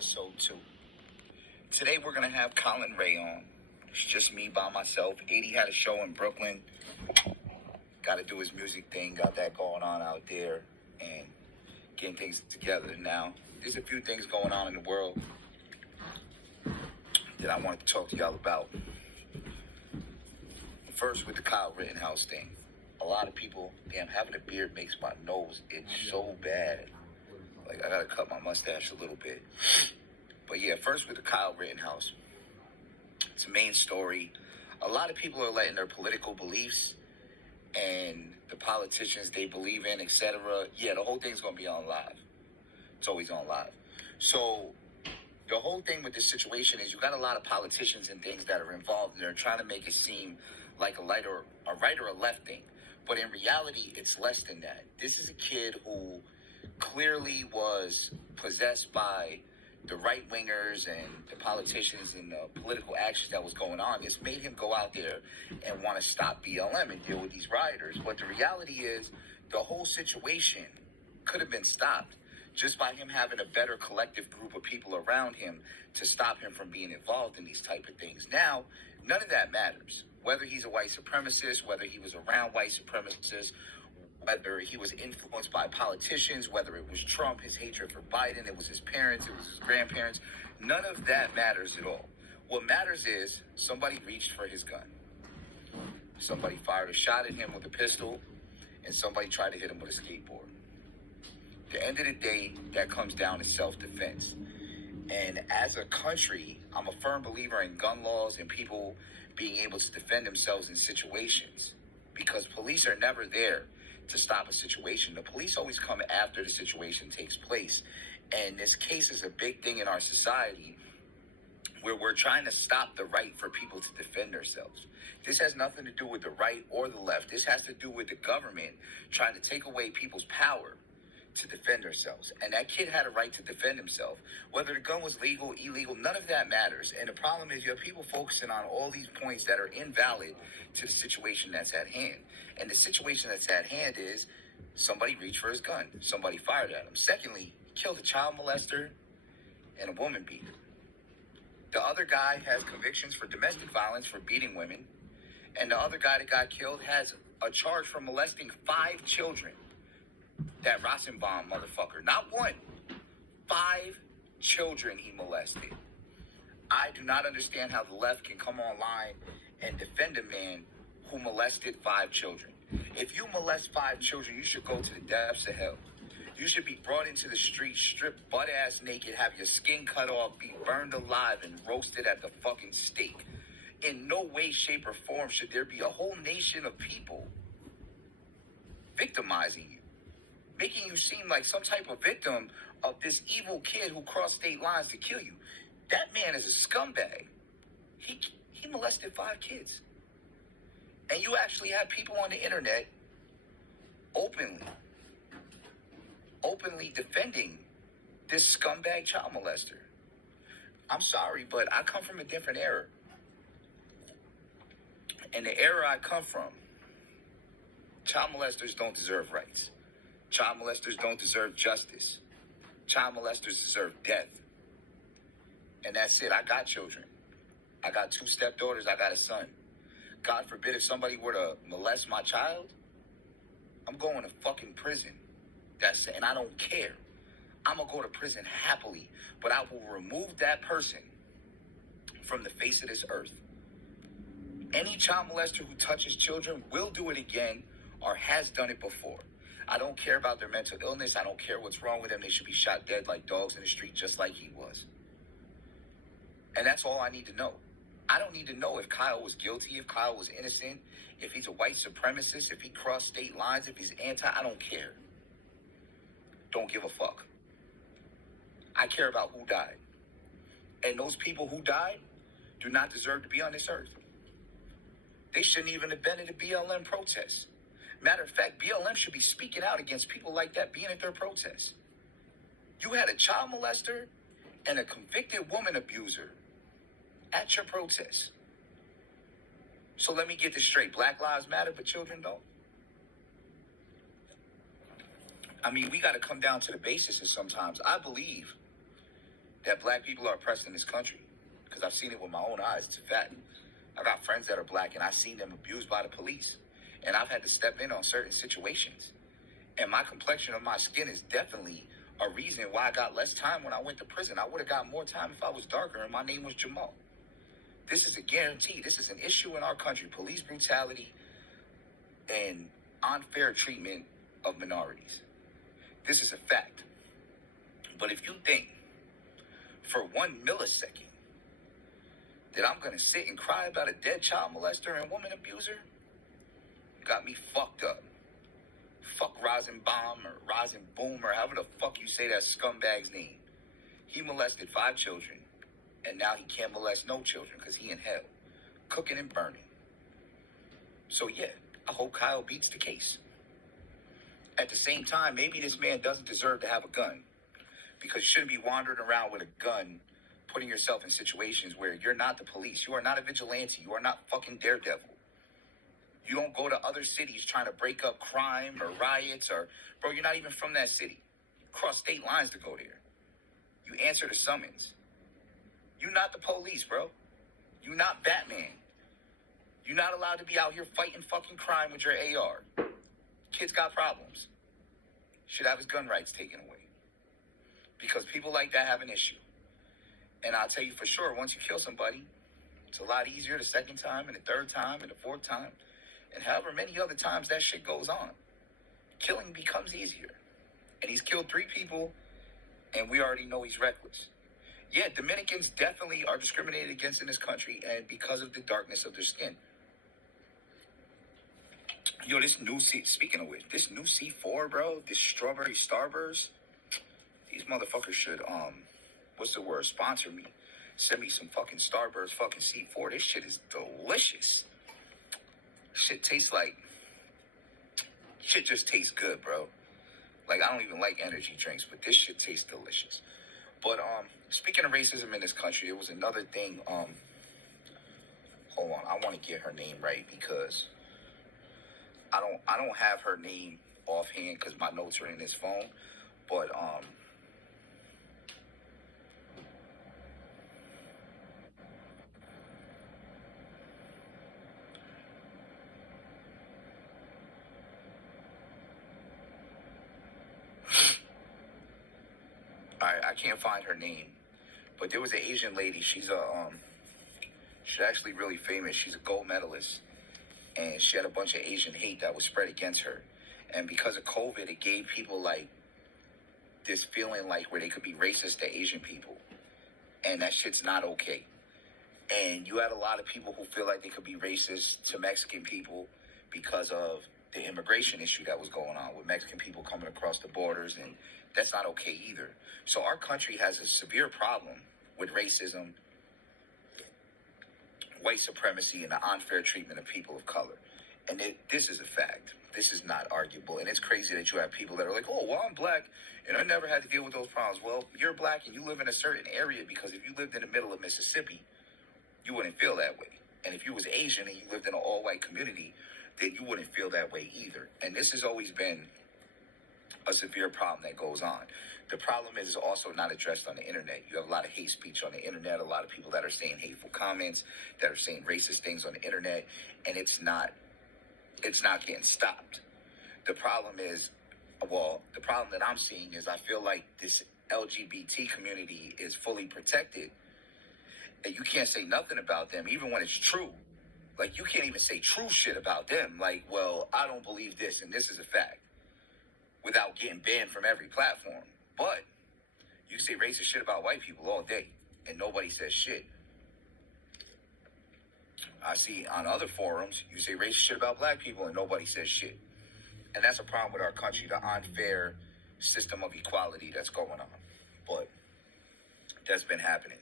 Episode 2. Today we're going to have Colin Ray on. It's just me by myself. 80 had a show in Brooklyn. Got to do his music thing. Got that going on out there. And getting things together now. There's a few things going on in the world that I wanted to talk to y'all about. First, with the Kyle Rittenhouse thing. A lot of people, having a beard makes my nose itch so bad. Like, I gotta cut my mustache a little bit. But yeah, first with the Kyle Rittenhouse. It's a main story. A lot of people are letting their political beliefs and the politicians they believe in, etc. Yeah, the whole thing's gonna be on live. It's always on live. So the whole thing with this situation is you got a lot of politicians and things that are involved, and they're trying to make it seem like a right or a left thing. But in reality, it's less than that. This is a kid who clearly was possessed by the right-wingers and the politicians and the political actions that was going on. This made him go out there and want to stop BLM and deal with these rioters. But the reality is the whole situation could have been stopped just by him having a better collective group of people around him to stop him from being involved in these type of things. Now, none of that matters. Whether he's a white supremacist, whether he was around white supremacists, whether he was influenced by politicians, whether it was Trump, his hatred for Biden, it was his parents, it was his grandparents. None of that matters at all. What matters is somebody reached for his gun. Somebody fired a shot at him with a pistol, and somebody tried to hit him with a skateboard. At the end of the day, that comes down to self-defense. And as a country, I'm a firm believer in gun laws and people being able to defend themselves in situations, because police are never there to stop a situation. The police always come after the situation takes place. And this case is a big thing in our society where we're trying to stop the right for people to defend themselves. This has nothing to do with the right or the left. This has to do with the government trying to take away people's power to defend themselves. And that kid had a right to defend himself. Whether the gun was legal, illegal, none of that matters. And the problem is you have people focusing on all these points that are invalid to the situation that's at hand. And the situation that's at hand is somebody reached for his gun. Somebody fired at him. Secondly, he killed a child molester and a woman beater. The other guy has convictions for domestic violence for beating women. And the other guy that got killed has a charge for molesting 5 children. That Rosenbaum motherfucker. Not 1. 5 children he molested. I do not understand how the left can come online and defend a man who molested 5 children. If you molest 5 children, you should go to the depths of hell. You should be brought into the street, stripped butt-ass naked, have your skin cut off, be burned alive, and roasted at the fucking stake. In no way, shape, or form should there be a whole nation of people victimizing you, making you seem like some type of victim of this evil kid who crossed state lines to kill you. That man is a scumbag. He molested 5 kids. And you actually have people on the internet openly defending this scumbag child molester. I'm sorry, but I come from a different era. And the era I come from, child molesters don't deserve rights. Child molesters don't deserve justice. Child molesters deserve death. And that's it. I got children. I got 2 stepdaughters. I got a son. God forbid if somebody were to molest my child, I'm going to fucking prison. That's it. And I don't care. I'm going to go to prison happily. But I will remove that person from the face of this earth. Any child molester who touches children will do it again or has done it before. I don't care about their mental illness. I don't care what's wrong with them. They should be shot dead like dogs in the street, just like he was. And that's all I need to know. I don't need to know if Kyle was guilty, if Kyle was innocent, if he's a white supremacist, if he crossed state lines, if he's I don't care. Don't give a fuck. I care about who died. And those people who died do not deserve to be on this earth. They shouldn't even have been at a BLM protest. Matter of fact, BLM should be speaking out against people like that being at their protests. You had a child molester and a convicted woman abuser at your protest. So let me get this straight. Black lives matter, but children don't. I mean, we got to come down to the basis sometimes. I believe that black people are oppressed in this country. Because I've seen it with my own eyes. It's a fact. I got friends that are black, and I've seen them abused by the police. And I've had to step in on certain situations. And my complexion of my skin is definitely a reason why I got less time when I went to prison. I would have got more time if I was darker and my name was Jamal. This is a guarantee. This is an issue in our country. Police brutality and unfair treatment of minorities. This is a fact. But if you think for 1 millisecond that I'm going to sit and cry about a dead child molester and woman abuser, you got me fucked up. Fuck Rosenbaum or Rosenboom or however the fuck you say that scumbag's name. He molested 5 children, and now he can't molest no children because he in hell, cooking and burning. So yeah, I hope Kyle beats the case. At the same time, maybe this man doesn't deserve to have a gun, because you shouldn't be wandering around with a gun, putting yourself in situations where you're not the police. You are not a vigilante. You are not fucking Daredevil. You don't go to other cities trying to break up crime or riots or, bro, you're not even from that city. You cross state lines to go there. You answer the summons. You're not the police, bro. You're not Batman. You're not allowed to be out here fighting fucking crime with your AR. Kid's got problems. Should have his gun rights taken away. Because people like that have an issue. And I'll tell you for sure, once you kill somebody, it's a lot easier the second time and the third time and the fourth time. And however many other times that shit goes on, killing becomes easier. And he's killed 3 people, and we already know he's reckless. Yeah, Dominicans definitely are discriminated against in this country, and because of the darkness of their skin. Yo, speaking of which, this new C4, bro, this strawberry Starburst, these motherfuckers should, sponsor me. Send me some fucking Starburst fucking C4. This shit is delicious. Shit just tastes good, bro. Like, I don't even like energy drinks, but this shit tastes delicious. But, speaking of racism in this country, there was another thing, hold on, I want to get her name right, because I don't have her name offhand, because my notes are in this phone, but, I can't find her name, but there was an Asian lady. She's actually really famous. She's a gold medalist, and she had a bunch of Asian hate that was spread against her. And because of COVID, it gave people like this feeling like where they could be racist to Asian people, and that shit's not okay. And you had a lot of people who feel like they could be racist to Mexican people because of the immigration issue that was going on with Mexican people coming across the borders, and that's not okay either. So our country has a severe problem with racism, white supremacy, and the unfair treatment of people of color. And this is a fact. This is not arguable. And it's crazy that you have people that are like, oh, well, I'm black, and I never had to deal with those problems. Well, you're black, and you live in a certain area, because if you lived in the middle of Mississippi, you wouldn't feel that way. And if you was Asian and you lived in an all-white community, then you wouldn't feel that way either. And this has always been a severe problem that goes on. The problem is also not addressed on the internet. You have a lot of hate speech on the internet, a lot of people that are saying hateful comments, that are saying racist things on the internet, and it's not getting stopped. The problem that I'm seeing is I feel like this LGBT community is fully protected, and you can't say nothing about them, even when it's true. Like, you can't even say true shit about them. Like, well, I don't believe this, and this is a fact, without getting banned from every platform. But you can say racist shit about white people all day, and nobody says shit. I see on other forums, you say racist shit about black people, and nobody says shit. And that's a problem with our country, the unfair system of equality that's going on. But that's been happening.